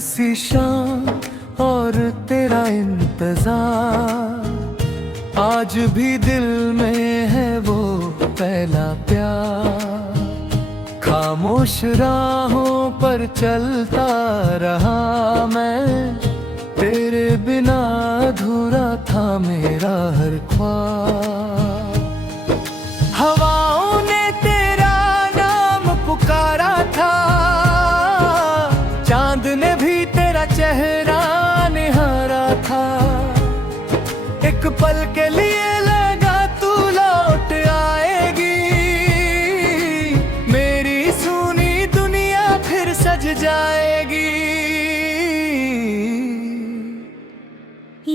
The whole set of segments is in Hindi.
सी शाम और तेरा इंतजार, आज भी दिल में है वो पहला प्यार। खामोश राहों पर चलता रहा मैं, तेरे बिना अधूरा था मेरा हर ख्वाब। हवाओं ने तेरा नाम पुकारा था, चांद ने भी तेरा चेहरा निहारा था। एक पल के लिए लगा तू लौट आएगी, मेरी सूनी दुनिया फिर सज जाएगी।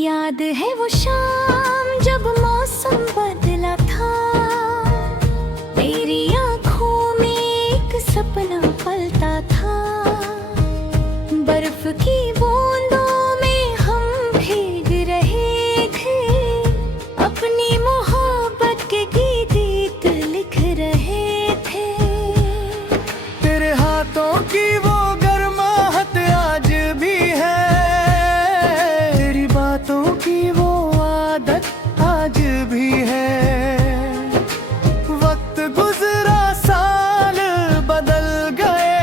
याद है वो शाम जब मौसम बदला था, तेरी आँखों में एक सपना पलता था। बर्फ की बूंदों में हम भीग रहे थे, अपनी मोहब्बत के गीत लिख रहे थे। तेरे हाथों की वो गर्माहट आज भी है, तेरी बातों की वो आदत आज भी है। वक्त गुजरा, साल बदल गए,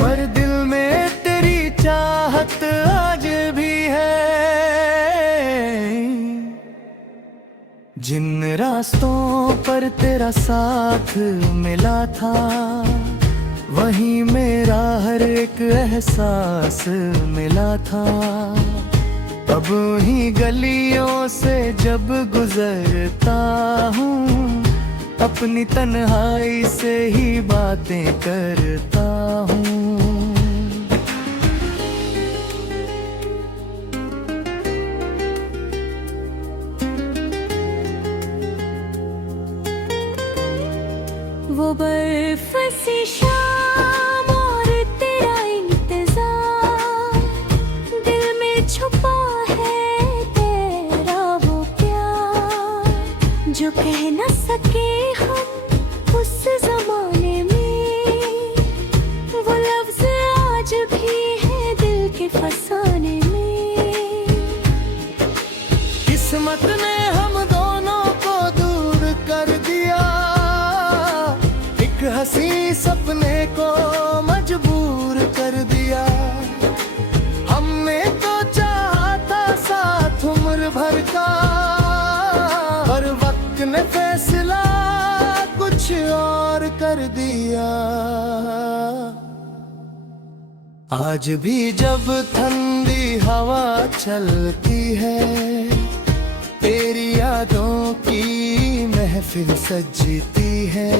पर दिल में तेरी चाहत आज भी है। जिन रास्तों पर तेरा साथ मिला था, वहीं मेरा हर एक एहसास मिला था। अब ही गलियों से जब गुजरता हूँ, अपनी तन्हाई से ही बातें करता हूँ। वो बर्फ सी शाम और तेरा इंतजार, दिल में छुपा है तेरा वो प्यार। जो कह न सके हम उस जमाने में, वो लफ्ज आज भी है दिल के फसाने में। किस्मत ने हम दोनों को दूर कर दिया, एक हंसी सपने को मजबूर कर दिया। हमने तो चाहा था साथ उम्र भर का, पर वक्त ने फैसला कुछ और कर दिया। आज भी जब ठंडी हवा चलती है, तेरी यादों की महफिल सजती है।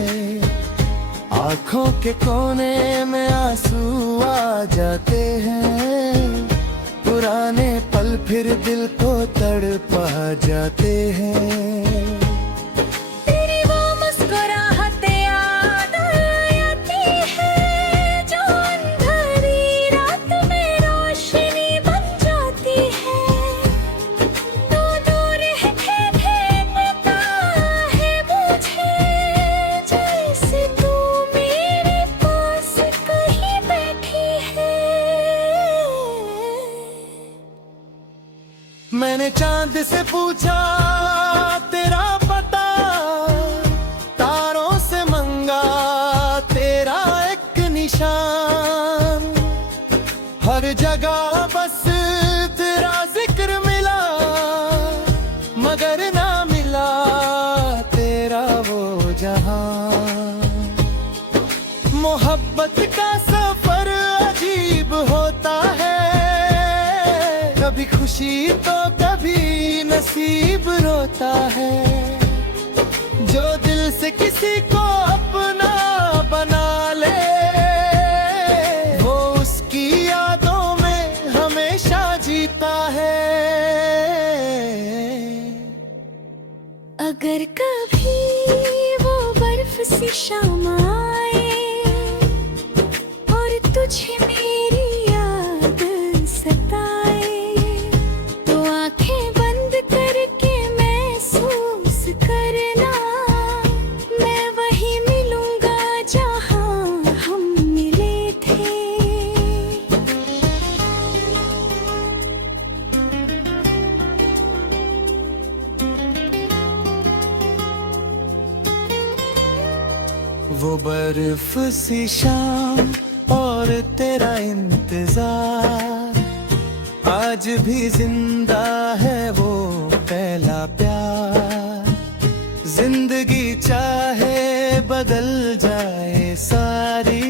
आँखों के कोने में आंसू आ जाते हैं, पुराने पल फिर दिल को तड़पा जाते हैं। तेरी वो मुस्कुराहट याद आती है, जो अंधेरी रात में रोशनी बन जाती है। तू दूर है पता है मुझे, जैसे तू मेरे पास कहीं बैठी है। मैंने चांद से पूछा तेरा पता, तारों से मंगा तेरा एक निशान। हर जगह बस तेरा जिक्र मिला, मगर ना मिला तेरा वो जहां। मोहब्बत का सफर अजीब होता है, कभी खुशी तो कभी नसीब रोता है। जो दिल से किसी को अपना बना ले, वो उसकी यादों में हमेशा जीता है। अगर कभी वो बर्फ सी शाम आए और तुझे मेरी याद सताए, तो आंखें बंद करके महसूस करना, मैं वही मिलूंगा जहां हम मिले थे। वो बर्फ सी शाम और तेरा इंतजार, आज भी जिंदा है वो पहला प्यार। जिंदगी चाहे बदल जाए सारी,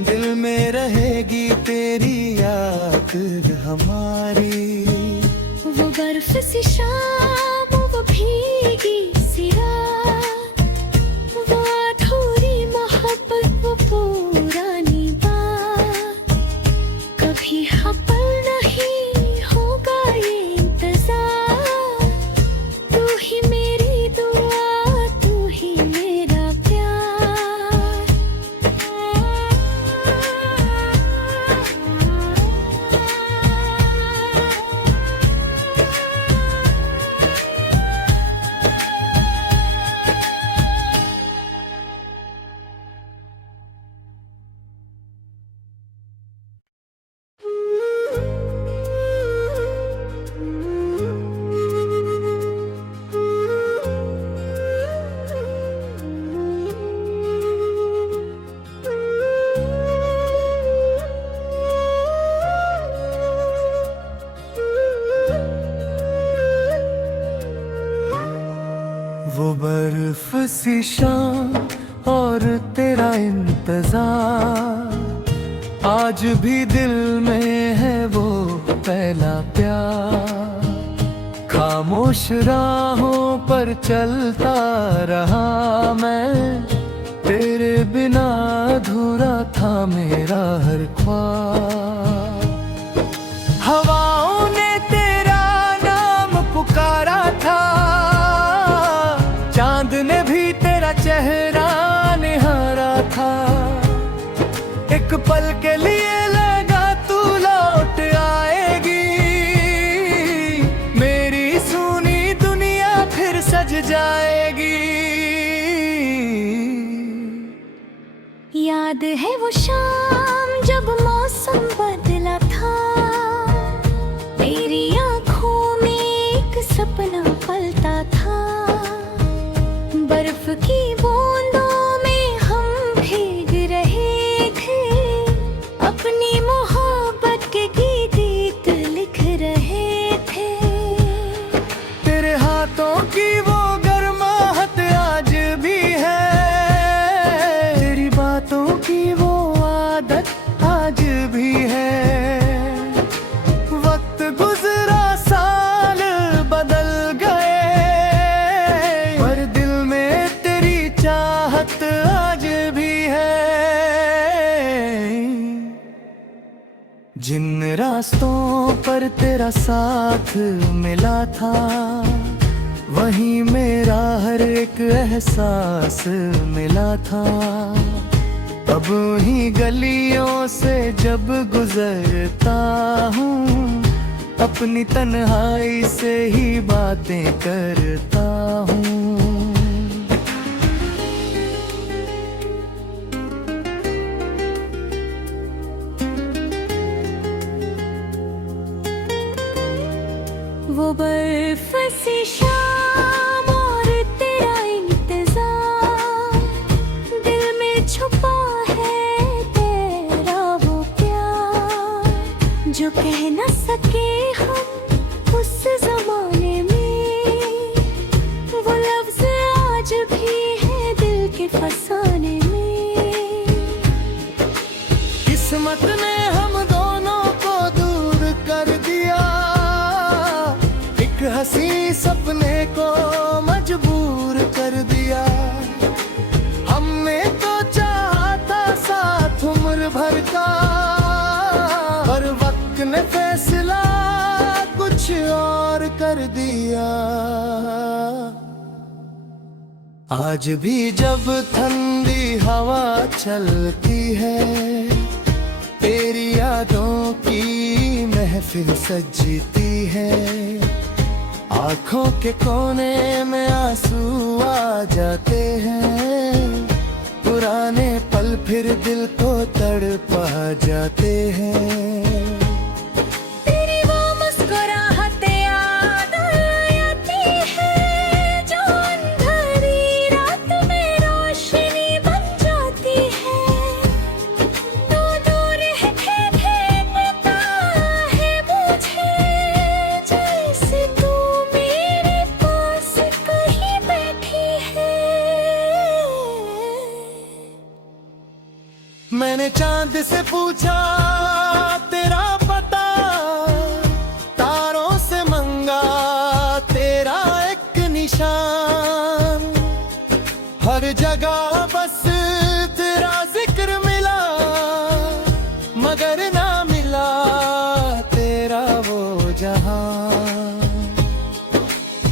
दिल में रहेगी तेरी याद हमारी। वो बर्फ सी शाम, वो भीगी सी रात, वो अधूरी मोहब्बत, वो पुरानी बात। कभी हपल नहीं होगा ये इंतजार, तू ही मेरी दुआ, तू ही मेरा प्यार। वो बर्फ सी शाम और तेरा इंतजार, आज भी दिल में है वो पहला प्यार। खामोश राहों पर चलता रहा मैं, तेरे बिना अधूरा था मेरा हर ख्वाब। हवाओं ने तेरा नाम पुकारा था, चांद ने भी तेरा चेहरा निहारा था। एक पल के लिए लगा तू लौट आएगी, मेरी सुनी दुनिया फिर सज जाएगी। याद है वो शाम जब मौसम बदला था, तेरी आंखों में एक सपना पलता था। बर्फ की बूंदों में हम भीग रहे थे, अपनी मोहब्बत के गीत लिख रहे थे। तेरे हाथों की वो गर्माहट आज भी है, तेरी बातों की वो आदत आज भी है। वक्त गुजरा, साल बदल गए, पर दिल में तेरी चाहत आज भी है। जिन रास्तों पर तेरा साथ मिला था, वहीं मेरा हर एक एहसास मिला था। अब ही गलियों से जब गुजरता हूँ, अपनी तन्हाई से ही बातें करता हूँ। वो बर्फ सी शाम और तेरा इंतजार, दिल में छुपा है तेरा वो प्यार। जो कह न सके हम उस जमाने में, वो लफ्ज आज भी है दिल के फसाने में। किस्मत ने हम दोनों को दूर कर दिया, एक हंसी सपने को मजबूर कर दिया। हमने तो चाहा था साथ उम्र भर का, पर वक्त ने फैसला कुछ और कर दिया। आज भी जब ठंडी हवा चलती है, तेरी यादों की महफिल सजती है। आँखों के कोने में आंसू आ जाते हैं, पुराने पल फिर दिल को तड़पा जाते हैं। तेरी वो मुस्कुराहट याद आती है, जो अंधेरी रात में रोशनी मैंने चांद से पूछा तेरा पता, तारों से मंगा तेरा एक निशान, हर जगह बस तेरा जिक्र मिला, मगर ना मिला तेरा वो जहां।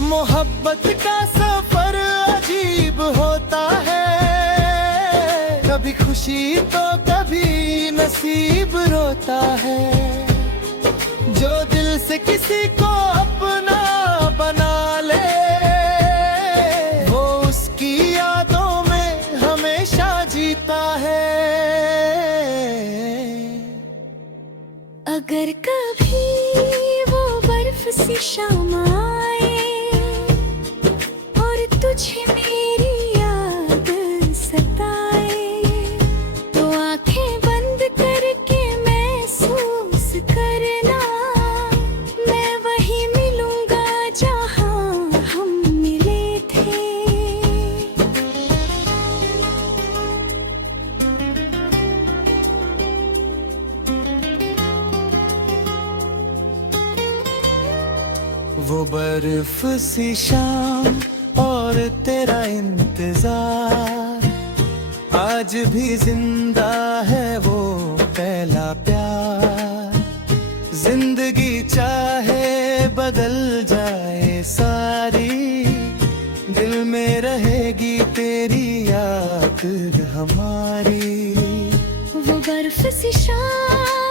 मोहब्बत का सफर अजीब होता है, कभी खुशी तो कभी नसीब रोता है। जो दिल से किसी को अपना बना ले, वो उसकी यादों में हमेशा जीता है। अगर कभी वो बर्फ सी शाम आए और तुझे मेरी याद सताए, तो आंखें बंद करके महसूस करना, मैं वहीं मिलूंगा जहां हम मिले थे। वो बर्फ सी शाम और तेरा इंतजार, आज भी जिंदा है वो पहला प्यार। जिंदगी चाहे बदल जाए सारी, दिल में रहेगी तेरी याद हमारी। वो बर्फ सी शाम